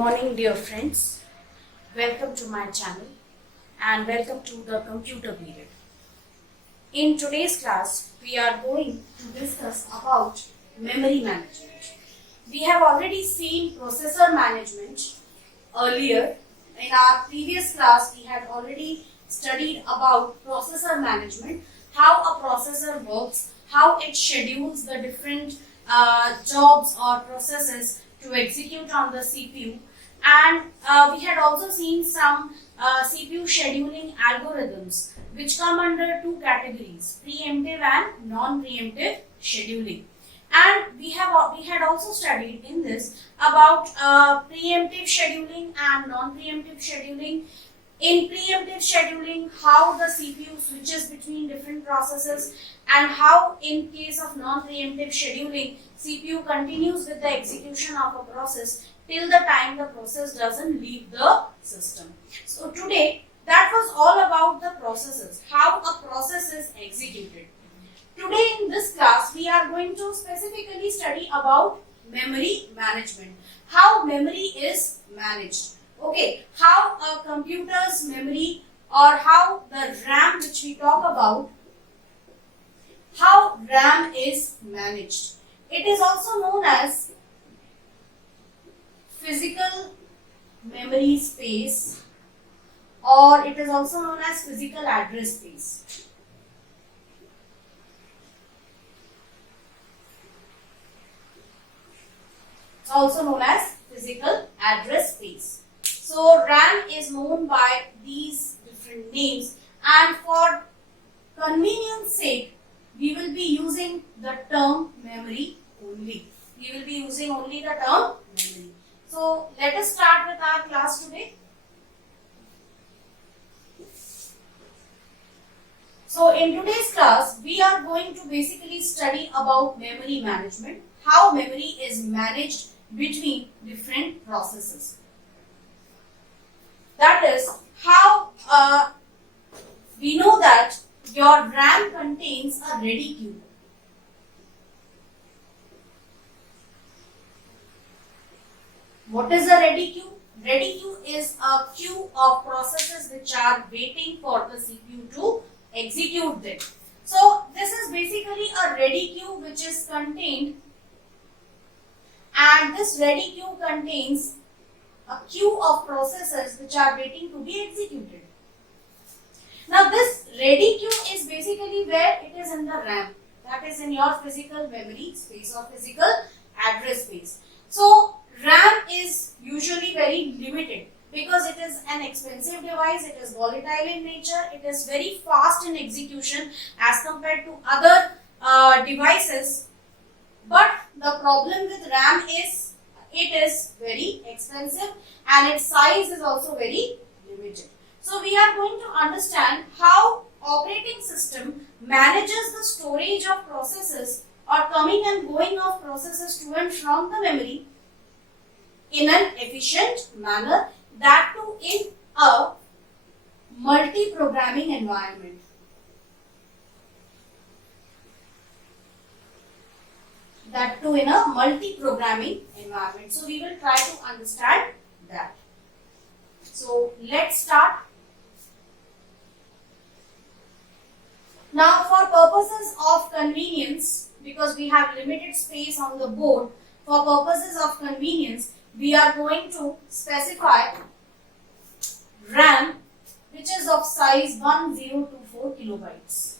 morning, dear friends. Welcome to my channel and welcome to the computer period. In today's class, we are going to discuss about memory management. We have already seen processor management earlier. In our previous class, we had already studied about processor management, how a processor works, how it schedules the different jobs or processes to execute on the CPU, and we had also seen some CPU scheduling algorithms which come under two categories, preemptive and non-preemptive scheduling. And we had also studied in this about preemptive scheduling and non-preemptive scheduling. In preemptive scheduling, how the CPU switches between different processes, and how in case of non-preemptive scheduling, CPU continues with the execution of a process till the time the process doesn't leave the system. So today, that was all about the processes, how a process is executed. Today in this class, we are going to specifically study about memory management, how memory is managed. Okay, how a computer's memory, or how the RAM which we talk about, how RAM is managed. It is also known as physical memory space, or it is also known as physical address space. It's also known as physical address space. So RAM is known by these different names, and for convenience sake, we will be using the term memory only. We will be using only the term memory. So let us start with our class today. So in today's class, we are going to basically study about memory management, how memory is managed between different processes. That is how we know that your RAM contains a ready queue. What is a ready queue? Ready queue is a queue of processes which are waiting for the CPU to execute them. So this is basically a ready queue which is contained, and this ready queue contains a queue of processes which are waiting to be executed. Now this ready queue is basically where it is in the RAM, that is in your physical memory space or physical address space. So RAM is usually very limited because it is an expensive device, it is volatile in nature, it is very fast in execution as compared to other devices. But the problem with RAM is it is very expensive and its size is also very limited. So we are going to understand how operating system manages the storage of processes or coming and going of processes to and from the memory in an efficient manner, that too in a multi-programming environment. That too in a multi-programming environment. So we will try to understand that. So let's start. Now for purposes of convenience, because we have limited space on the board, for purposes of convenience, we are going to specify RAM which is of size 1024 kilobytes.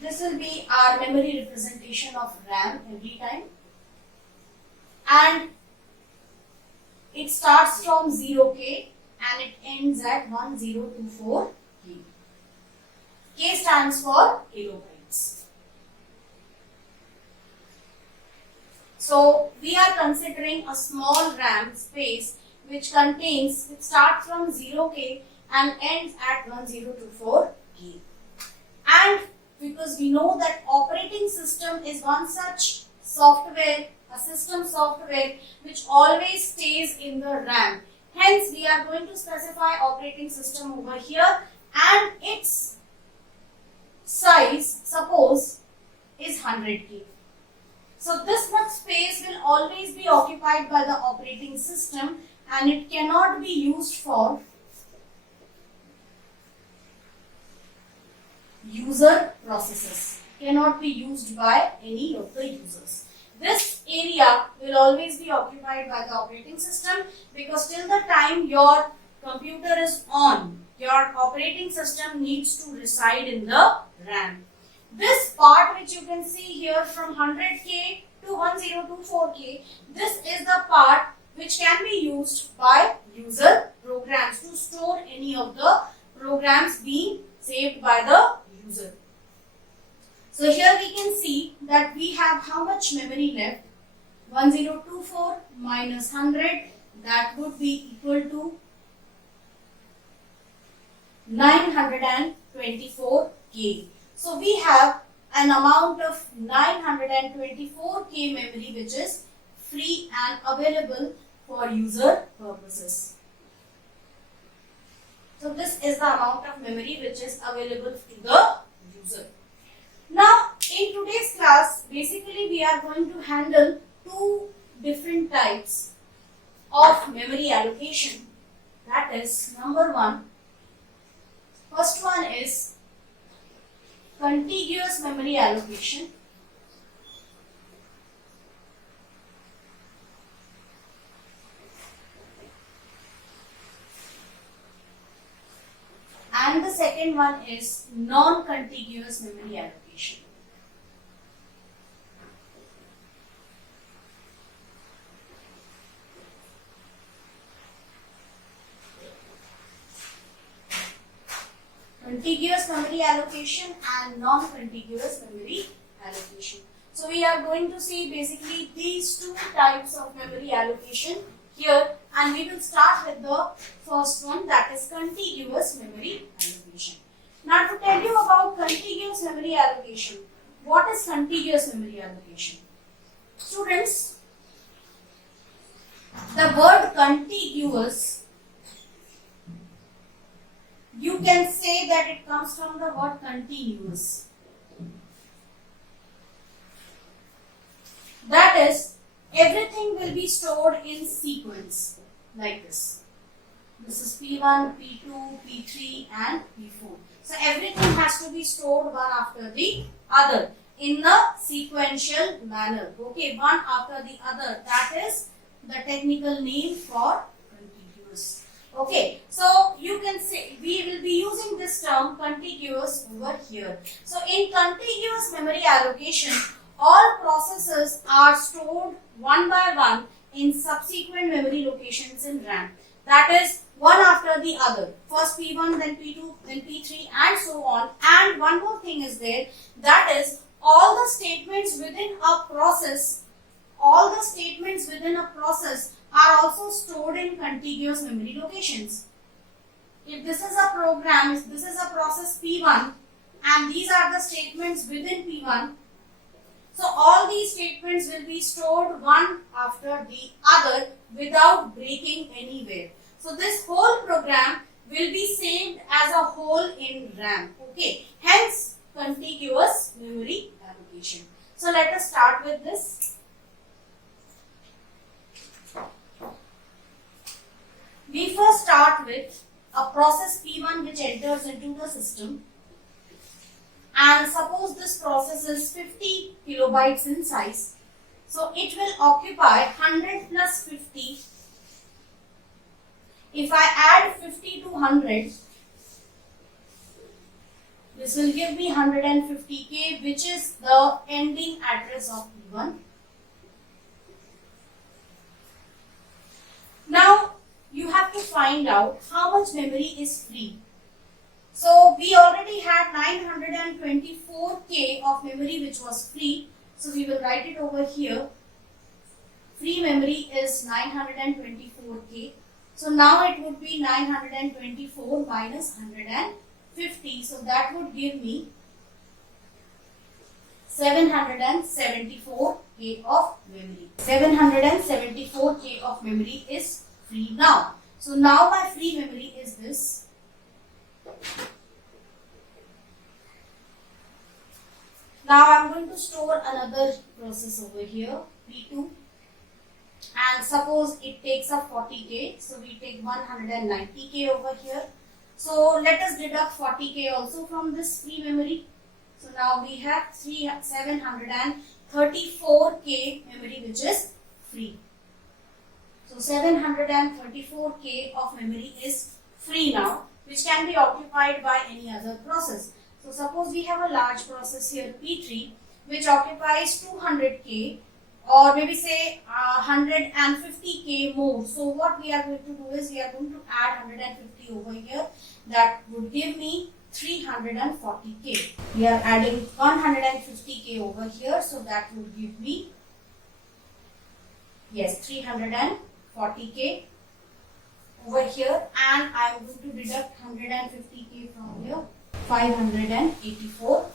This will be our memory representation of RAM every time, and it starts from 0K and it ends at 1024K. K stands for kilobytes. So we are considering a small RAM space which contains, it starts from 0K and ends at 1024K. And because we know that operating system is one such software, a system software which always stays in the RAM. Hence, we are going to specify operating system over here, and its size, suppose, is 100K. So this much space will always be occupied by the operating system and it cannot be used for user processes. Cannot be used by any of the users. This area will always be occupied by the operating system because till the time your computer is on, your operating system needs to reside in the RAM. This part which you can see here from 100K to 1024K, this is the part which can be used by user programs to store any of the programs being saved by the user. So here we can see that we have how much memory left? 1024 minus 100, that would be equal to 924K. So we have an amount of 924K memory which is free and available for user purposes. So this is the amount of memory which is available to the user. Now in today's class, basically we are going to handle two different types of memory allocation. That is, number one, first one is contiguous memory allocation. And the second one is non-contiguous memory allocation. Contiguous memory allocation and non-contiguous memory allocation. So we are going to see basically these two types of memory allocation here, and we will start with the first one, that is contiguous memory allocation. Now to tell you about contiguous memory allocation, what is contiguous memory allocation? Students, the word contiguous, you can say that it comes from the word continuous. That is, everything will be stored in sequence like this. This is P1, P2, P3 and P4. So everything has to be stored one after the other in a sequential manner. Okay, one after the other. That is the technical name for contiguous. Okay, so you can say we will be using this term contiguous over here. So in contiguous memory allocation, all processes are stored one by one in subsequent memory locations in RAM. That is one after the other. First P1, then P2, then P3 and so on. And one more thing is there, that is all the statements within a process, are also stored in contiguous memory locations. If this is a program, if this is a process P1 and these are the statements within P1, so all these statements will be stored one after the other without breaking anywhere. So this whole program will be saved as a whole in RAM. Okay, hence contiguous memory allocation. So let us start with this. We first start with a process P1 which enters into the system, and suppose this process is 50 kilobytes in size. So it will occupy 100 plus 50. If I add 50 to 100, this will give me 150K, which is the ending address of P1. Now you have to find out how much memory is free. So we already had 924K of memory which was free. So we will write it over here. Free memory is 924K. So now it would be 924 minus 150. So that would give me 774K of memory. 774K of memory is free now. So now my free memory is this. Now I am going to store another process over here, P2, and suppose it takes up 40k, so we take 190k over here. So let us deduct 40k also from this free memory. So now we have 734k memory which is free. So 734k of memory is free now, which can be occupied by any other process. So suppose we have a large process here, P3, which occupies 200k, or maybe say 150k more. So what we are going to do is we are going to add 150 over here. That would give me 340k. We are adding 150k over here, so that would give me, yes, 340k over here, and I am going to deduct 150k from here, 584k.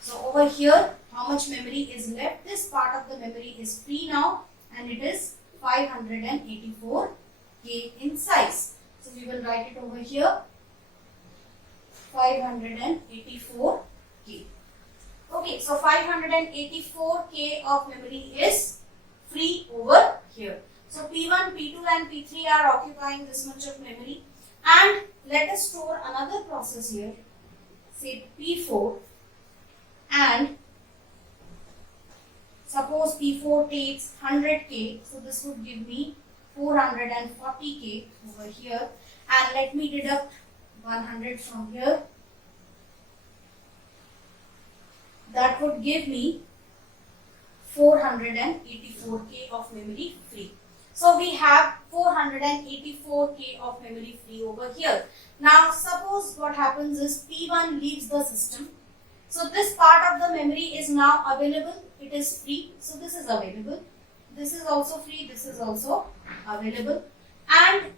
So over here, how much memory is left? This part of the memory is free now, and it is 584k in size. So we will write it over here, 584k. Okay, so 584k of memory is free over here. So P1, P2 and P3 are occupying this much of memory, and let us store another process here, say P4, and suppose P4 takes 100k, so this would give me 440k over here, and let me deduct 100 from here. That would give me 484k of memory free. So we have 484k of memory free over here. Now suppose what happens is P1 leaves the system. So this part of the memory is now available. It is free. So this is available. This is also free. This is also available. And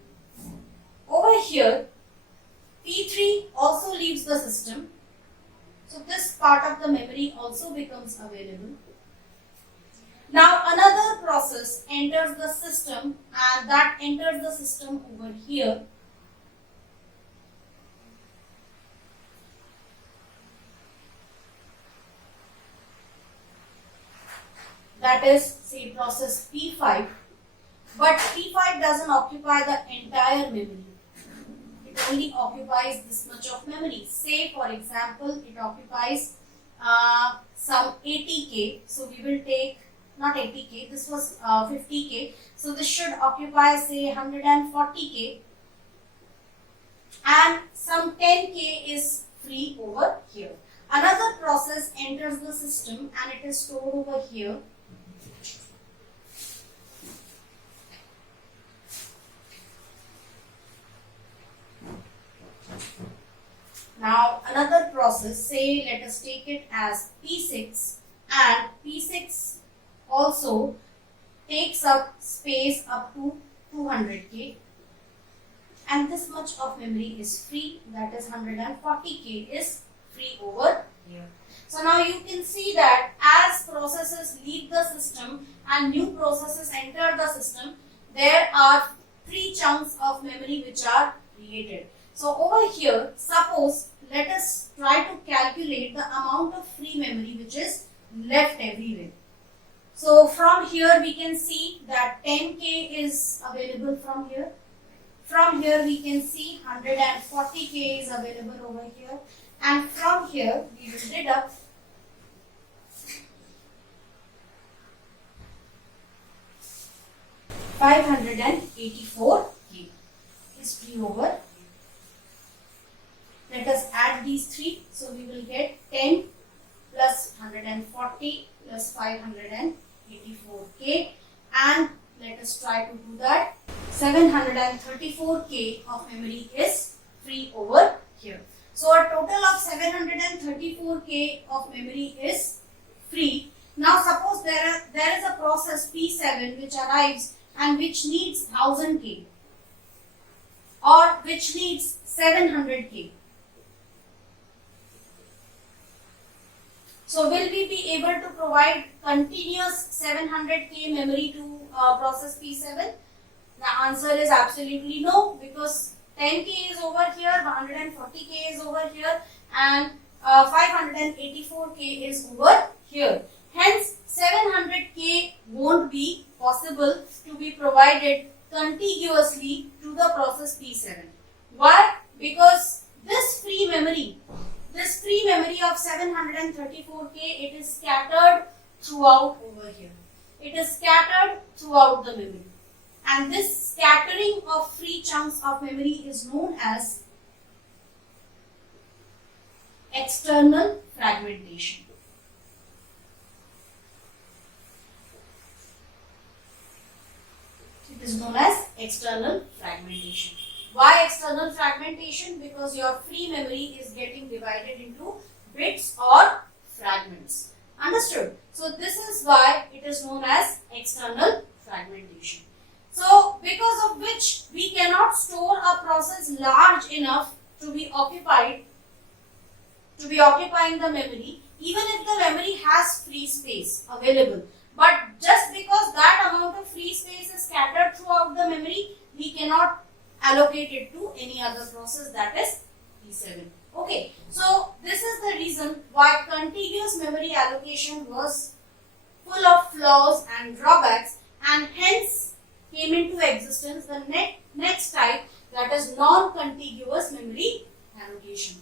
over here, P3 also leaves the system. So this part of the memory also becomes available. Now another process enters the system, and that enters the system over here. That is, say, process P5. But P5 doesn't occupy the entire memory. It only occupies this much of memory. Say, for example, it occupies some 80k. So we will take, not 80k, this was 50k. So this should occupy, say, 140k. And some 10k is free over here. Another process enters the system, and it is stored over here. Now another process, say let us take it as P6, and P6 also takes up space up to 200k, and this much of memory is free, that is 140k is free over here. So now you can see that as processes leave the system and new processes enter the system, there are 3 chunks of memory which are created. So over here, suppose let us try to calculate the amount of free memory which is left everywhere. So from here we can see that 10k is available from here. From here we can see 140k is available over here. And from here we will deduct 584k is free over. Let us add these 3. So we will get 10 plus 140 plus 584k, and let us try to do that. 734k of memory is free over here. So a total of 734k of memory is free. Now suppose there is a process P7 which arrives and which needs 1000k or which needs 700k. So will we be able to provide continuous 700k memory to process P7? The answer is absolutely no, because 10k is over here, 140k is over here, and 584k is over here. Hence 700K won't be possible to be provided contiguously to the process P7. Why? Because this free memory of 734K, it is scattered throughout over here. It is scattered throughout the memory. And this scattering of free chunks of memory is known as external fragmentation. It is known as external fragmentation. Why external fragmentation? Because your free memory is getting divided into bits or fragments. Understood? So this is why it is known as external fragmentation. So because of which we cannot store a process large enough to be occupying the memory, even if the memory has free space available. But just because that amount of free space is scattered throughout the memory, we cannot allocate it to any other process, that is P7. Okay, so this is the reason why contiguous memory allocation was full of flaws and drawbacks, and hence came into existence the next type, that is non-contiguous memory allocation.